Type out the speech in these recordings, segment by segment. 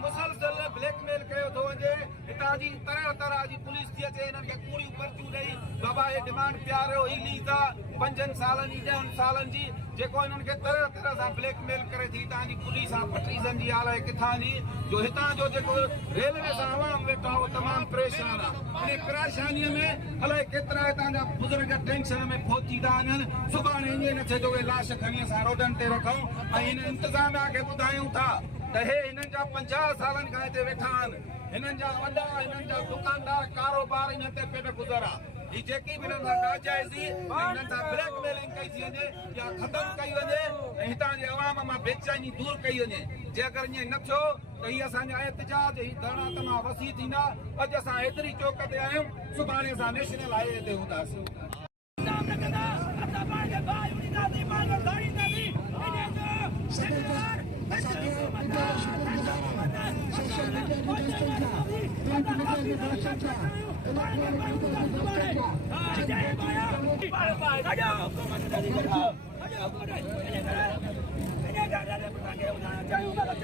मुसलसल ब्लैकमेल कयो थो वञे हितां जी तरह तरह जी पुलिस थी अचे हिननि खे कूड़ियूं पर्चियूं ॾेई बाबा हे डिमांड प्यारियो ही लीज आहे 5 सालनि जी 10 सालनि जी जेको हिननि खे तरह तरह सां ब्लैकमेल करे थी तव्हांजी पुलिस आहे पटीज़न जी हाल आहे किथां जी जो हितां जो जेको रेलवे सां आवाम वेठो आहे उहो तमामु परेशान आहे इन परेशानीअ में अलाए केतिरा हितां जा बुज़ुर्ग टेंशन में पहुची था वञनि सुभाणे ईअं न थिए जो उहे लाश खणी असां रोडनि ते रखूं ऐं हिन इंतिज़ामिया खे ॿुधायूं था त हे हिननि जा 50 सालनि खां हिते वेठा आहिनि हिननि जा वॾा हिननि जा दुकानदार कारोबार हिन ते पेट गुज़र आहे ही जेकी बि हिननि सां नाजाइज़ी हिननि सां ब्लैकमेलिंग कई थी वञे या ख़तमु कई वञे ऐं हितां जे अवाम मां बेचैनी दूर कई वञे जे अगरि ईअं न थियो त हीअ असांजा एहतिजाज ही धरना तमामु वसी थींदा अॼु असां हेतिरी चौक ते आहियूं सुभाणे असां नेशनल हाईवे ते हूंदासीं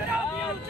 Ayo,